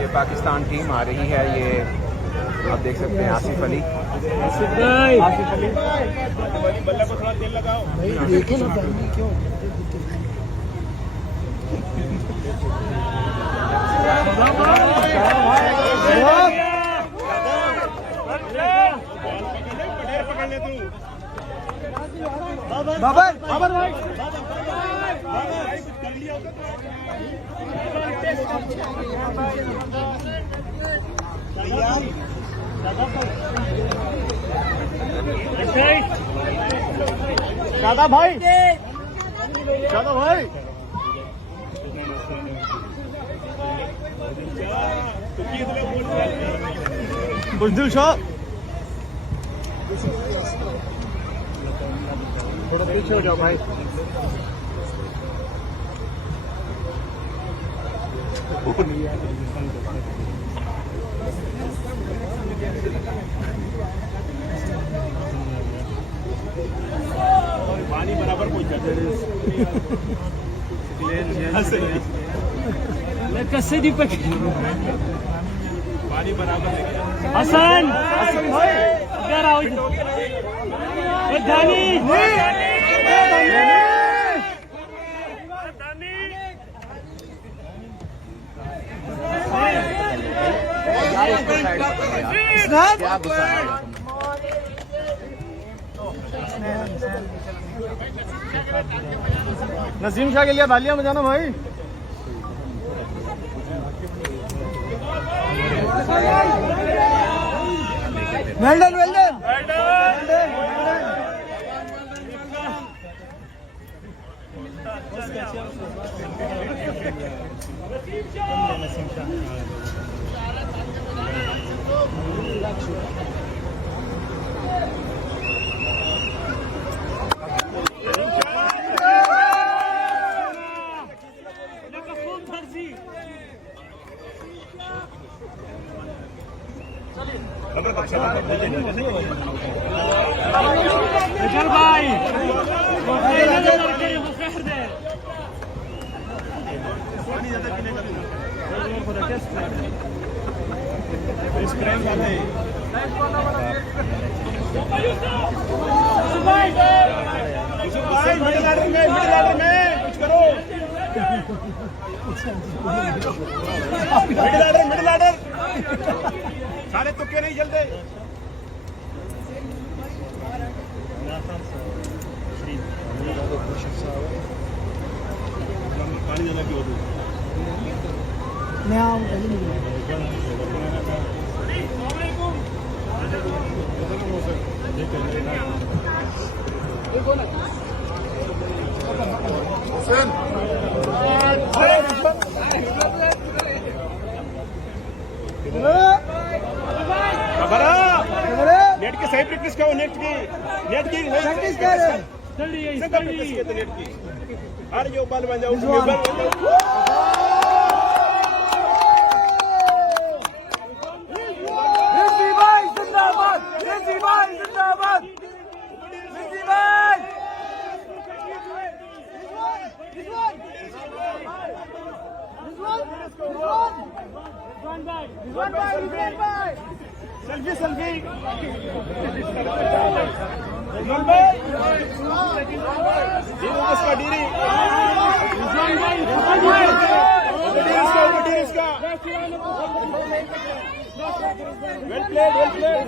ये पाकिस्तान टीम आ रही है। ये आप देख सकते हैं आसिफ अली। बल्ले को थोड़ा तेल लगाओ। देखो ना क्यों पकड़ ले तू बाबर बाबर भाई कुछ कर लिया होगा शादा भाई शादा भाई बुजदिल शाह थोड़ा पीछे हो जाओ भाई। पानी बराबर पहुंचा कैसे दीपक पानी बराबर हसन हसन भाई इधर आओ धानी क्या गुस्सा है नसीम शाह के लिए बालिया में जाना भाई। वेल्डन वेल्डन भाई कुछ करो। मिडिल ऑर्डर सारे तुक्के नहीं चलते। पानी देना क्यों मैं आऊँ कहीं नहीं नेट की सही प्रैक्टिस करो। नेट की प्रैक्टिस कर नेट की अरे जो बल बन जाओ भाई जिंदाबाद भाई जिंदाबाद भाई सेल्फी सेल्फी उसका डीरी इसका वेल प्लेड वेल प्लेड